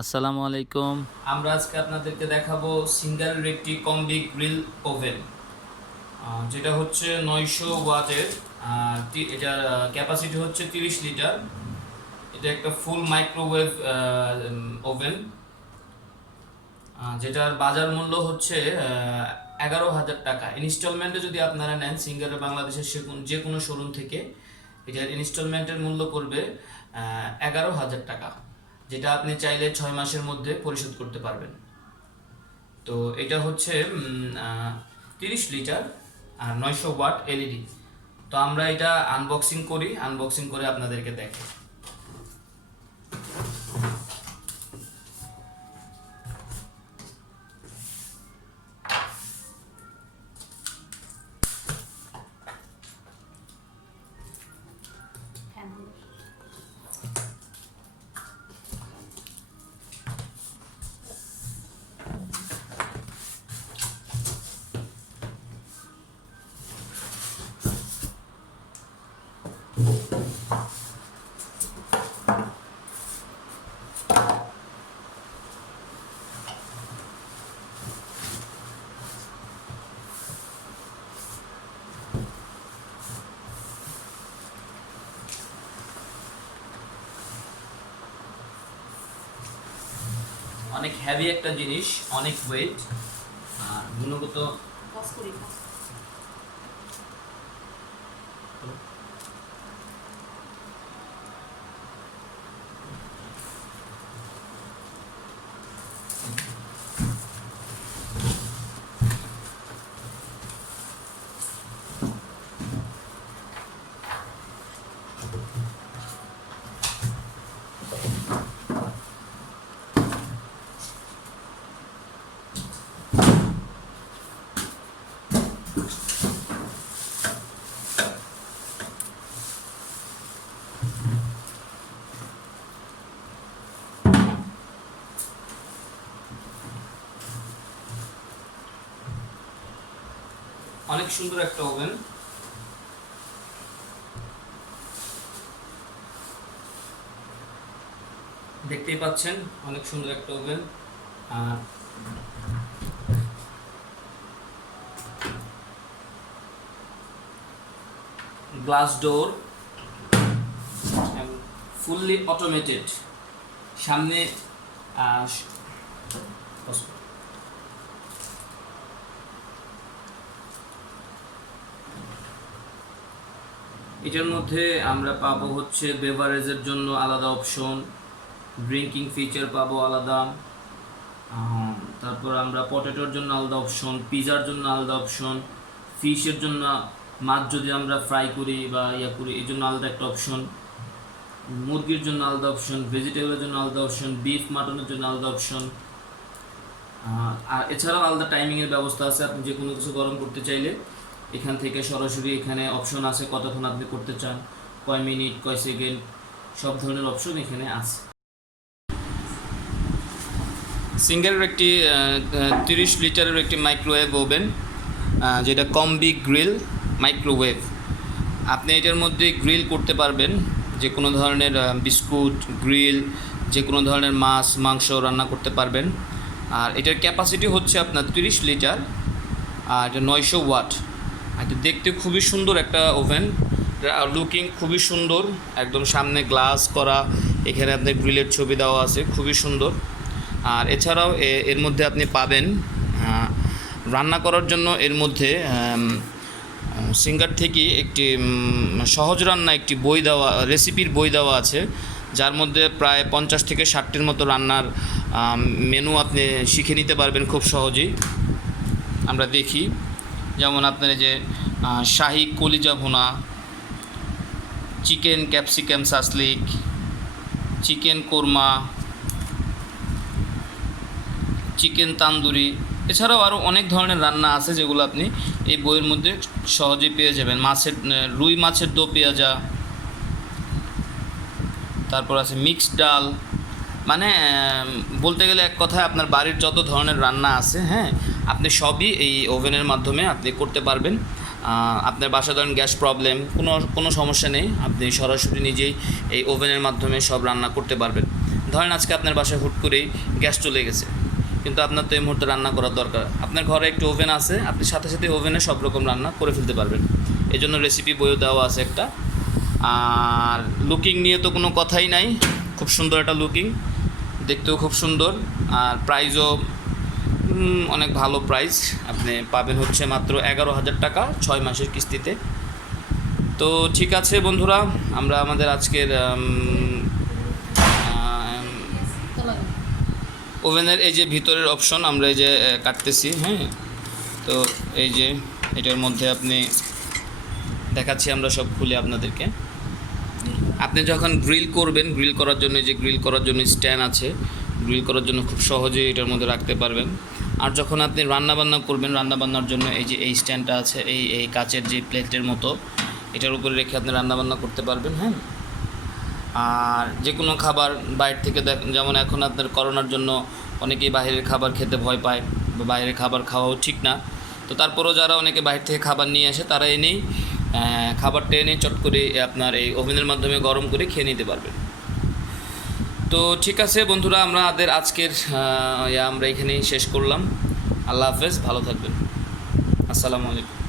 আসসালামু আলাইকুম। আমরা আজকে আপনাদেরকে দেখাবো সিঙ্গেল একটি কম্বি গ্রিল ওভেন, যেটা হচ্ছে 900 ওয়াটের। এটার ক্যাপাসিটি হচ্ছে 30 লিটার। এটা একটা ফুল মাইক্রোওয়েভ ওভেন, যেটার বাজার মূল্য হচ্ছে 11,000 টাকা। ইনস্টলমেন্টে যদি আপনারা নেন সিঙ্গারের বাংলাদেশের যে কোনো শোরুম থেকে, এটার ইনস্টলমেন্টের মূল্য পড়বে 11,000 টাকা, যেটা আপনি চাইলে 6 মাসের মধ্যে পরিশোধ করতে পারবেন। তো এটা হচ্ছে 30 লিটার আর 900 ওয়াট এলইডি। তো আমরা এটা আনবক্সিং করে আপনাদেরকে দেখাই। অনেক হেভি একটা জিনিস, অনেক ওয়েট, আর গুণগত অনেক সুন্দর একটা ওভেন। দেখতেই পাচ্ছেন অনেক সুন্দর একটা oven. Glass door, fully automated. সামনে এটার মধ্যে আমরা পাবো হচ্ছে বেভারেজের জন্য আলাদা অপশন, ড্রিঙ্কিং ফিচার পাবো আলাদা, তারপর আমরা পটেটোর জন্য আলাদা অপশন, পিজার জন্য আলাদা অপশন, ফিশের জন্য, মাছ যদি আমরা ফ্রাই করি বা করি এই জন্য আলাদা একটা অপশন, মুরগির জন্য আলাদা অপশন, ভেজিটেবলের জন্য আলাদা অপশন, বিফ মাটনের জন্য আলাদা অপশন। আর এছাড়াও আলাদা টাইমিংয়ের ব্যবস্থা আছে। আপনি যে কোনো কিছু গরম করতে চাইলে এখান থেকে সরাসরি এখানে অপশন আছে, কতক্ষণ আপনি করতে চান, কয় মিনিট, কয় সেকেন্ড, সব ধরনের অপশন এখানে আছে। সিঙ্গারের একটি 30 লিটারের একটি মাইক্রোওয়েভ ওভেন, যেটা কম্বি গ্রিল মাইক্রোওয়েভ। আপনি এটার মধ্যে গ্রিল করতে পারবেন যে কোনো ধরনের বিস্কুট, গ্রিল, যে কোনো ধরনের মাছ, মাংস রান্না করতে পারবেন। আর এটার ক্যাপাসিটি হচ্ছে আপনার 30 লিটার, আর এটা 900 ওয়াট। এটা দেখতে খুবই সুন্দর একটা ওভেন, লুকিং খুবই সুন্দর, একদম সামনে গ্লাস করা, এখানে আপনার গ্রিলের ছবি দেওয়া আছে, খুবই সুন্দর। আর এছাড়াও এর মধ্যে আপনি পাবেন রান্না করার জন্য এর মধ্যে সিঙ্গার থেকে একটি সহজ রান্না একটি বই দেওয়া, রেসিপির বই দেওয়া আছে, যার মধ্যে প্রায় 50 থেকে 60টির মতো রান্নার মেনু আপনি শিখে নিতে পারবেন খুব সহজেই। আমরা দেখি, যেমন আপনার যে শাহী কলিজা ভুনা, chicken capsicum shashlik, chicken korma, chicken tandoori, এছাড়াও আরও অনেক ধরনের রান্না আছে যেগুলো আপনি এই বইয়ের মধ্যে সহজেই পেয়ে যাবেন। রুই মাছের দো পেঁয়াজা, তারপর আছে মিক্সড ডাল, মানে বলতে গেলে এক কথায় আপনার বাড়ির যত ধরনের রান্না আছে, হ্যাঁ, আপনি সবই এই ওভেনের মাধ্যমে আপনি করতে পারবেন। আপনার বাসা ধরেন গ্যাস প্রবলেম, কোনো সমস্যা নেই, আপনি সরাসরি নিজেই এই ওভেনের মাধ্যমে সব রান্না করতে পারবেন। ধরেন আজকে আপনার বাসায় হুট করেই গ্যাস চলে গেছে, কিন্তু আপনার তো এই মুহূর্তে রান্না করার দরকার, আপনার ঘরে একটু ওভেন আছে, আপনি সাথে সাথে ওভেনে সব রকম রান্না করে ফেলতে পারবেন। এই জন্য রেসিপি বইও দেওয়া আছে একটা। আর লুকিং নিয়ে তো কোনো কথাই নাই, খুব সুন্দর একটা লুকিং, দেখতেও খুব সুন্দর, আর প্রাইসও অনেক ভালো প্রাইস। আপনি পাবেন হচ্ছে মাত্র 11,000 টাকা 6 মাসের কিস্তিতে। তো ঠিক আছে বন্ধুরা, আমরা আমাদের আজকের ওভেনের এই যে ভিতরের অপশন আমরা এই যে কাটতেছি, হ্যাঁ। তো এই যে এটার মধ্যে আপনি দেখাচ্ছি আমরা সব খুলে আপনাদেরকে। আপনি যখন গ্রিল করবেন, গ্রিল করার জন্য যে গ্রিল করার জন্য স্ট্যান্ড আছে, গ্রিল করার জন্য খুব সহজেই এটার মধ্যে রাখতে পারবেন। আর যখন আপনি রান্নাবান্না করবেন, রান্নাবান্নার জন্য এই যে এই স্ট্যান্ডটা আছে, এই কাচের যে প্লেটের মতো, এটার উপরে রেখে আপনি রান্নাবান্না করতে পারবেন, হ্যাঁ। আর যে কোনো খাবার বাইরে থেকে যেমন এখন আপনার করোনার জন্য অনেকেই বাইরের খাবার খেতে ভয় পায়, বা বাইরের খাবার খাওয়াও ঠিক না। তো তারপরেও যারা অনেকে বাইরে থেকে খাবার নিয়ে আসে, তারা এনেই খাবারটা এনে চট করে আপনার এই ওভেনের মাধ্যমে গরম করে খেয়ে নিতে পারবেন। তো ঠিক আছে বন্ধুরা, আমাদের আজকের আমরা এখানেই শেষ করলাম। আল্লাহ হাফেজ, ভালো থাকবেন। আসসালামু আলাইকুম।